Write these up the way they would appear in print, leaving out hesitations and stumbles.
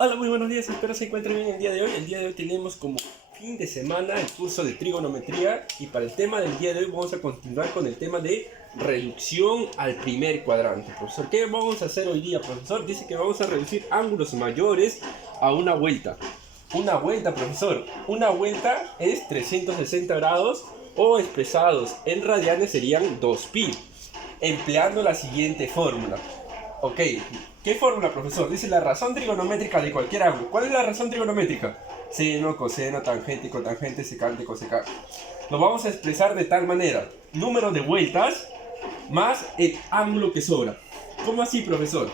Hola, muy buenos días, espero se encuentren bien el día de hoy. El día de hoy tenemos como fin de semana el curso de trigonometría y para el tema del día de hoy vamos a continuar con el tema de reducción al primer cuadrante. Profesor, ¿qué vamos a hacer hoy día, profesor? Dice que vamos a reducir ángulos mayores a una vuelta. Una vuelta, profesor. Una vuelta es 360 grados o expresados en radianes serían 2pi, empleando la siguiente fórmula. Ok, ¿qué fórmula, profesor? Dice la razón trigonométrica de cualquier ángulo. ¿Cuál es la razón trigonométrica? Seno, coseno, tangente, cotangente, secante, cosecante. Lo vamos a expresar de tal manera: número de vueltas más el ángulo que sobra. ¿Cómo así, profesor?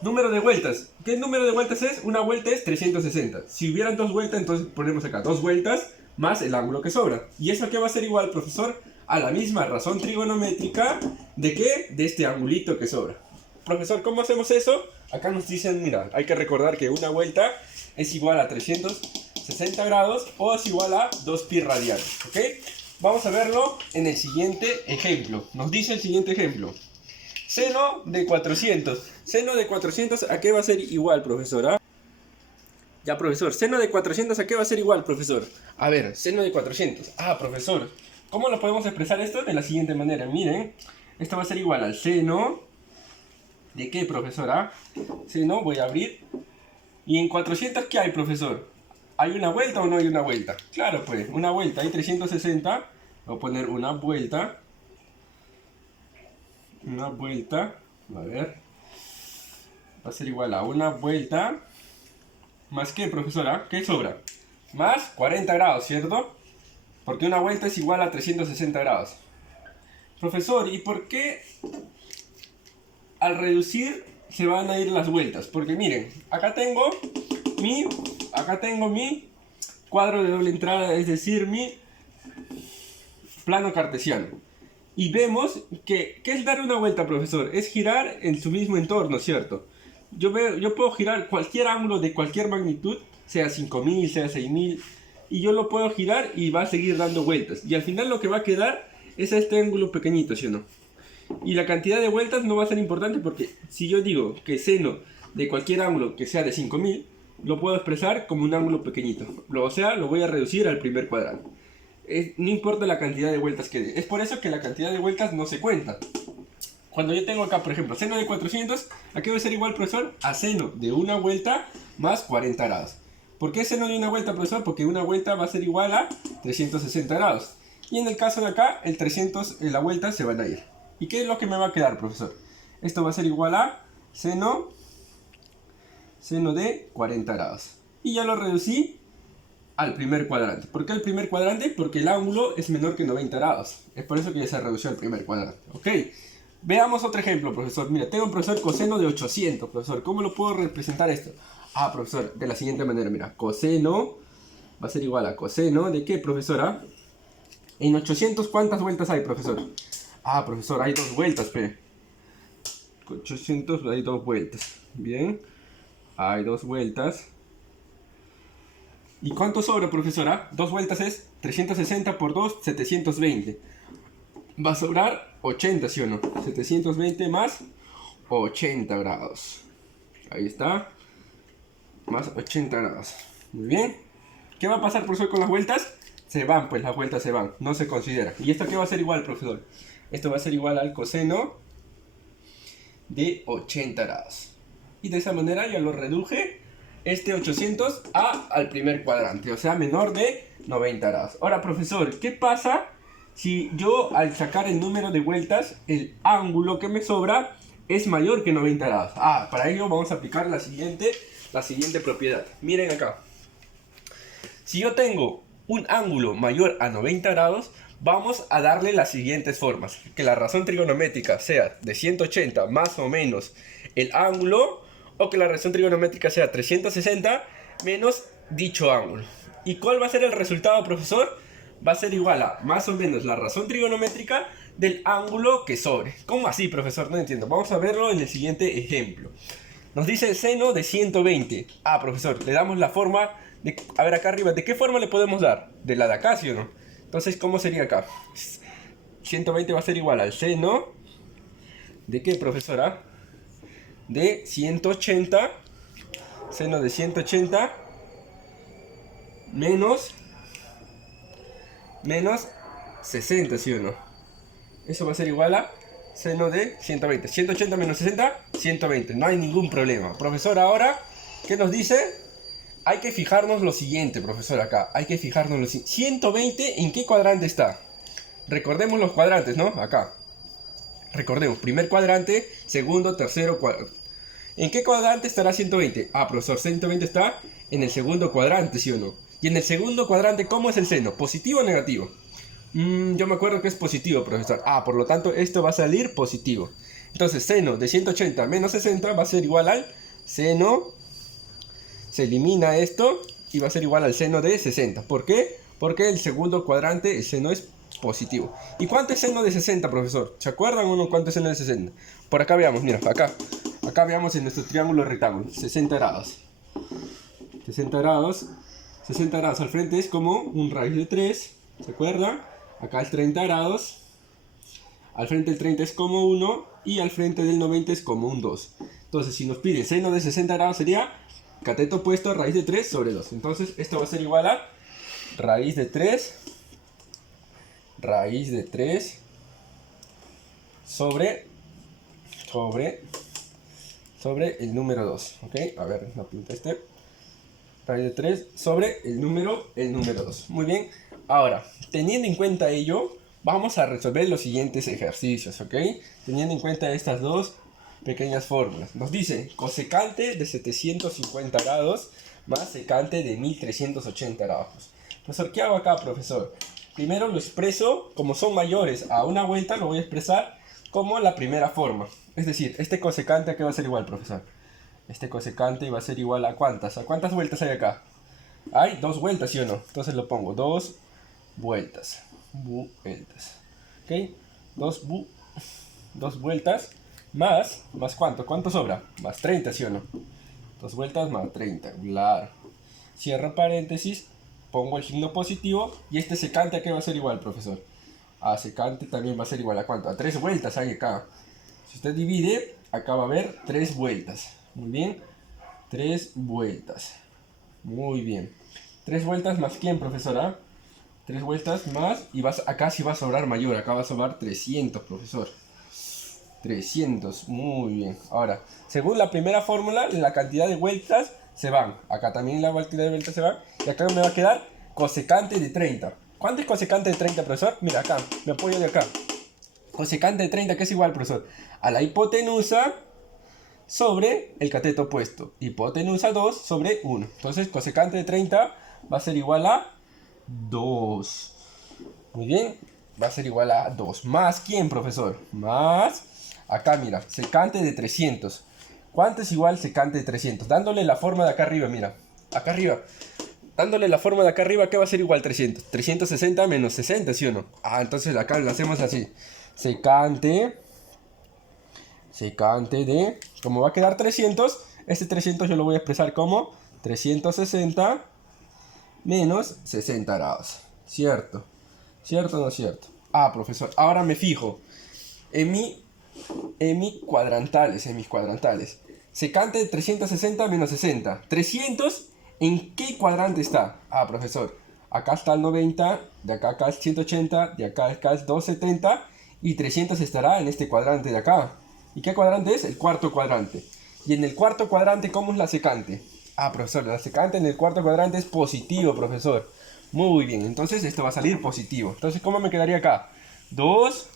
Número de vueltas. ¿Qué número de vueltas es? Una vuelta es 360. Si hubieran dos vueltas, entonces ponemos acá dos vueltas más el ángulo que sobra. ¿Y eso qué va a ser igual, profesor? A la misma razón trigonométrica ¿de qué? De este angulito que sobra. Profesor, ¿cómo hacemos eso? Acá nos dicen, mira, hay que recordar que una vuelta es igual a 360 grados o es igual a 2pi radianes, ¿ok? Vamos a verlo en el siguiente ejemplo. Nos dice el siguiente ejemplo. Seno de 400. Seno de 400, ¿a qué va a ser igual, profesor? Ya, profesor, seno de 400, ¿a qué va a ser igual, profesor? A ver, seno de 400. Profesor, ¿cómo lo podemos expresar esto? De la siguiente manera. Miren, esto va a ser igual al seno. ¿De qué, profesor? Seno, voy a abrir. ¿Y en 400 qué hay, profesor? ¿Hay una vuelta o no hay una vuelta? Claro, pues, una vuelta. Hay 360. Voy a poner una vuelta. Una vuelta. A ver. Va a ser igual a una vuelta. ¿Más qué, profesora? ¿Qué sobra? Más 40 grados, ¿cierto? Porque una vuelta es igual a 360 grados. Profesor, ¿y por qué al reducir se van a ir las vueltas? Porque miren, acá tengo mi cuadro de doble entrada, es decir, mi plano cartesiano. Y vemos que, ¿qué es dar una vuelta, profesor? Es girar en su mismo entorno, ¿cierto? Yo puedo girar cualquier ángulo de cualquier magnitud, sea 5000, sea 6000, y yo lo puedo girar y va a seguir dando vueltas. Y al final lo que va a quedar es este ángulo pequeñito, ¿sí o no? Y la cantidad de vueltas no va a ser importante porque si yo digo que seno de cualquier ángulo que sea de 5000, lo puedo expresar como un ángulo pequeñito. O sea, lo voy a reducir al primer cuadrante. No importa la cantidad de vueltas que dé. Es por eso que la cantidad de vueltas no se cuenta. Cuando yo tengo acá, por ejemplo, seno de 400, ¿a qué va a ser igual, profesor? A seno de una vuelta más 40 grados. ¿Por qué seno de una vuelta, profesor? Porque una vuelta va a ser igual a 360 grados. Y en el caso de acá, el 300 en la vuelta se van a ir. ¿Y qué es lo que me va a quedar, profesor? Esto va a ser igual a seno de 40 grados. Y ya lo reducí al primer cuadrante. ¿Por qué el primer cuadrante? Porque el ángulo es menor que 90 grados. Es por eso que ya se redució al primer cuadrante. ¿Ok? Veamos otro ejemplo, profesor. Mira, tengo un profesor coseno de 800, profesor. ¿Cómo lo puedo representar esto? Profesor, de la siguiente manera, mira. Coseno va a ser igual a coseno. ¿De qué, profesora? En 800, ¿cuántas vueltas hay, profesor? Profesor, hay dos vueltas, pe. 800 hay dos vueltas. Bien. Hay dos vueltas. ¿Y cuánto sobra, profesora? Dos vueltas es 360 por 2, 720. Va a sobrar 80, ¿sí o no? 720 más 80 grados. Ahí está. Más 80 grados. Muy bien. ¿Qué va a pasar, profesor, con las vueltas? Se van, pues las vueltas se van. No se considera. ¿Y esto qué va a ser igual, profesor? Esto va a ser igual al coseno de 80 grados. Y de esa manera ya lo reduje este 800 al primer cuadrante. O sea, menor de 90 grados. Ahora, profesor, ¿qué pasa si yo al sacar el número de vueltas, el ángulo que me sobra es mayor que 90 grados? Para ello vamos a aplicar la siguiente propiedad. Miren acá. Si yo tengo un ángulo mayor a 90 grados, vamos a darle las siguientes formas. Que la razón trigonométrica sea de 180 más o menos el ángulo, o que la razón trigonométrica sea 360 menos dicho ángulo. ¿Y cuál va a ser el resultado, profesor? Va a ser igual a más o menos la razón trigonométrica del ángulo que sobre. ¿Cómo así, profesor? No entiendo. Vamos a verlo en el siguiente ejemplo. Nos dice seno de 120. Profesor, le damos la forma de... A ver, acá arriba, ¿de qué forma le podemos dar? De la de acá, ¿sí o no? Entonces, ¿cómo sería acá? 120 va a ser igual al seno... ¿De qué, profesora? De 180 Seno de 180 menos 60, ¿sí o no? Eso va a ser igual a seno de 120. 180 menos 60, 120. No hay ningún problema. Profesor, ahora, ¿qué nos dice? Hay que fijarnos lo siguiente, profesor, acá. Hay que fijarnos lo siguiente. 120, ¿en qué cuadrante está? Recordemos los cuadrantes, ¿no? Acá. Recordemos, primer cuadrante, segundo, tercero, cuadrante. ¿En qué cuadrante estará 120? Ah, profesor, 120 está en el segundo cuadrante, ¿sí o no? Y en el segundo cuadrante, ¿cómo es el seno? ¿Positivo o negativo? Yo me acuerdo que es positivo, profesor. Ah, por lo tanto, esto va a salir positivo. Entonces, seno de 180 menos 60 va a ser igual al seno. Se elimina esto y va a ser igual al seno de 60. ¿Por qué? Porque el segundo cuadrante, el seno es positivo. ¿Y cuánto es seno de 60, profesor? ¿Se acuerdan o no cuánto es seno de 60? Por acá veamos, mira, acá. Acá veamos en nuestro triángulo rectángulo. 60 grados. 60 grados. 60 grados al frente es como un raíz de 3. ¿Se acuerdan? Acá es 30 grados. Al frente del 30 es como 1. Y al frente del 90 es como un 2. Entonces, si nos piden seno de 60 grados sería cateto opuesto a raíz de 3 sobre 2. Entonces, esto va a ser igual a raíz de 3 sobre el número 2. ¿Ok? A ver, no pinta este. Raíz de 3 sobre el número 2. Muy bien. Ahora, teniendo en cuenta ello, vamos a resolver los siguientes ejercicios. ¿Ok? Teniendo en cuenta estas dos pequeñas fórmulas. Nos dice cosecante de 750 grados más secante de 1380 grados. Profesor, ¿qué hago acá, profesor? Primero lo expreso, como son mayores a una vuelta, lo voy a expresar como la primera forma. Es decir, este cosecante, ¿a qué va a ser igual, profesor? Este cosecante va a ser igual a ¿cuántas? ¿A cuántas vueltas hay acá? Hay 2 vueltas, ¿sí o no? Entonces lo pongo 2 vueltas. ¿Ok? 2 vueltas más ¿cuánto? ¿Cuánto sobra? Más 30, ¿sí o no? 2 vueltas más 30, claro. Cierro paréntesis, pongo el signo positivo y este secante ¿a qué va a ser igual, profesor? A secante también va a ser igual a ¿cuánto? A 3 vueltas hay acá. Si usted divide, acá va a haber 3 vueltas. Muy bien. 3 vueltas. Muy bien. 3 vueltas más ¿quién, profesora? 3 vueltas más y acá sí va a sobrar mayor. Acá va a sobrar 300, profesor. 300, muy bien. Ahora, según la primera fórmula, la cantidad de vueltas se van. Acá también la cantidad de vueltas se van. Y acá me va a quedar cosecante de 30. ¿Cuánto es cosecante de 30, profesor? Mira, acá, me apoyo de acá. Cosecante de 30, ¿qué es igual, profesor? A la hipotenusa sobre el cateto opuesto. Hipotenusa 2 sobre 1. Entonces, cosecante de 30 va a ser igual a 2. Muy bien. Va a ser igual a 2. ¿Más quién, profesor? Más... Acá, mira, secante de 300. ¿Cuánto es igual secante de 300? Dándole la forma de acá arriba, mira. Acá arriba. Dándole la forma de acá arriba, ¿qué va a ser igual 300? 360 menos 60, ¿sí o no? Ah, entonces acá lo hacemos así. Secante de... Como va a quedar 300, este 300 yo lo voy a expresar como 360 menos 60 grados. ¿Cierto? ¿Cierto o no es cierto? Ah, profesor, ahora me fijo en mis cuadrantales. Secante de 360 menos 60. 300, ¿en qué cuadrante está? Ah, profesor, acá está el 90, de acá es 180, de acá es 270 y 300 estará en este cuadrante de acá. ¿Y qué cuadrante es? El cuarto cuadrante. Y en el cuarto cuadrante, ¿cómo es la secante? Ah, profesor, la secante en el cuarto cuadrante es positivo, profesor. Muy bien, entonces esto va a salir positivo. Entonces, ¿cómo me quedaría acá? 2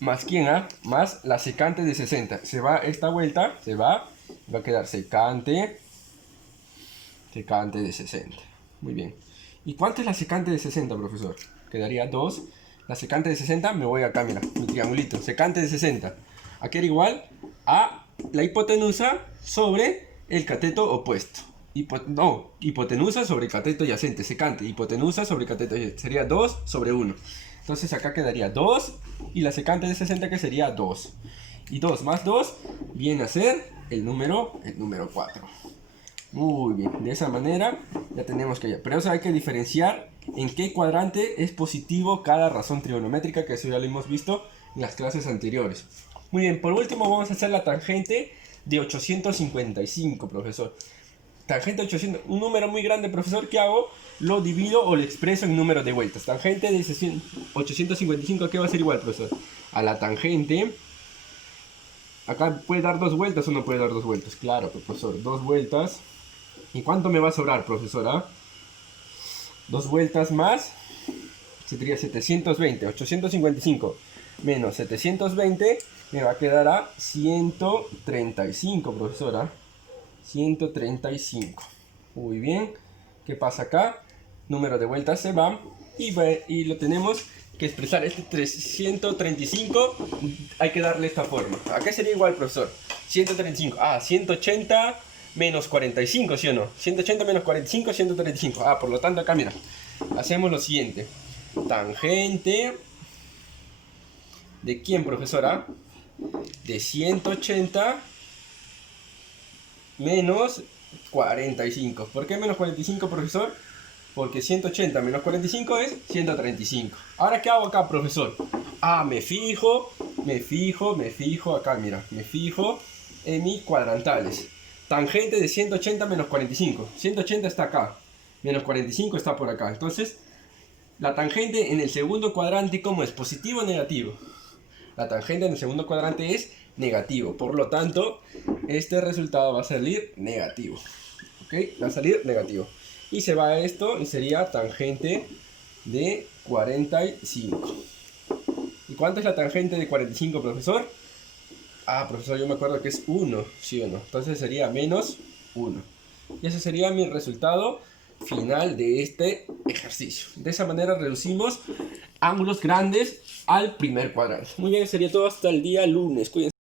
más quién, más la secante de 60. Se va esta vuelta, va a quedar secante de 60. Muy bien. ¿Y cuánto es la secante de 60, profesor? Quedaría 2. La secante de 60, me voy acá, mira, mi triangulito. Secante de 60. Aquí era igual a la hipotenusa sobre el cateto opuesto. Hipotenusa sobre el cateto adyacente. Secante, hipotenusa sobre el cateto adyacente. Sería 2 sobre 1. Entonces acá quedaría 2 y la secante de 60 que sería 2. Y 2 más 2 viene a ser el número 4. Muy bien, de esa manera ya tenemos que... Pero eso hay que diferenciar en qué cuadrante es positivo cada razón trigonométrica, que eso ya lo hemos visto en las clases anteriores. Muy bien, por último vamos a hacer la tangente de 855, profesor. Tangente de 800, un número muy grande, profesor, ¿qué hago? Lo divido o lo expreso en número de vueltas. Tangente de 855, ¿qué va a ser igual, profesor? A la tangente. Acá puede dar 2 vueltas o no puede dar 2 vueltas. Claro, profesor, 2 vueltas. ¿Y cuánto me va a sobrar, profesora? 2 vueltas más. Sería 720. 855 menos 720 me va a quedar a 135, profesora. 135. Muy bien. ¿Qué pasa acá? Número de vueltas se va. Y lo tenemos que expresar. Este 335 hay que darle esta forma. Acá sería igual, profesor. 135. 180 menos 45, ¿sí o no? 180 menos 45, 135. Por lo tanto acá, mira. Hacemos lo siguiente. Tangente. ¿De quién, profesora? De 180 menos 45. ¿Por qué menos 45, profesor? Porque 180 menos 45 es 135. Ahora, ¿qué hago acá, profesor? Me fijo acá, mira. Me fijo en mis cuadrantales. Tangente de 180 menos 45. 180 está acá. Menos 45 está por acá. Entonces, la tangente en el segundo cuadrante, ¿cómo es? ¿Positivo o negativo? La tangente en el segundo cuadrante es negativo. Por lo tanto, este resultado va a salir negativo. ¿Ok? Va a salir negativo. Y se va a esto y sería tangente de 45. ¿Y cuánto es la tangente de 45, profesor? Profesor, yo me acuerdo que es 1, ¿sí o no? Entonces sería menos 1. Y ese sería mi resultado final de este ejercicio. De esa manera reducimos ángulos grandes al primer cuadrante. Muy bien, sería todo hasta el día lunes. Cuídense.